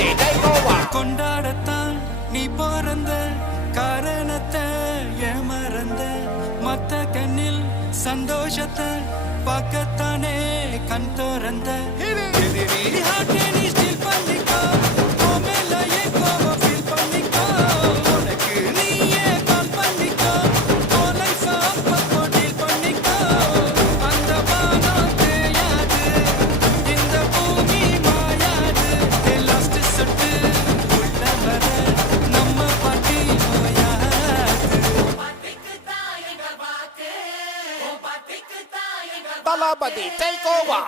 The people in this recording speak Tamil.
தளபதி take over. கொண்டாடத்தான் நீ பிறந்த காரணத்தை ஏமறந்த மத்த கண்ணில் சந்தோஷத்தை பார்க்கத்தானே கண் திறந்த எதிரி ஹார்ட்டை நீ ஸ்டீல் பண்ணிக்கோ உன் மேல என் கோவம் ஃபீல் பண்ணிக்கோ உனக்கு நீயே கால் பண்ணிக்கோ உன் லைஃபை அப்பப்போ டீல் பண்ணிக்கோ அந்த வானம் தேயாது இந்த பூமி மாயாது லாஸ்ட் சொட்டு உள்ள வர நம்ம பாட்டி நோயாது தளபதி take over.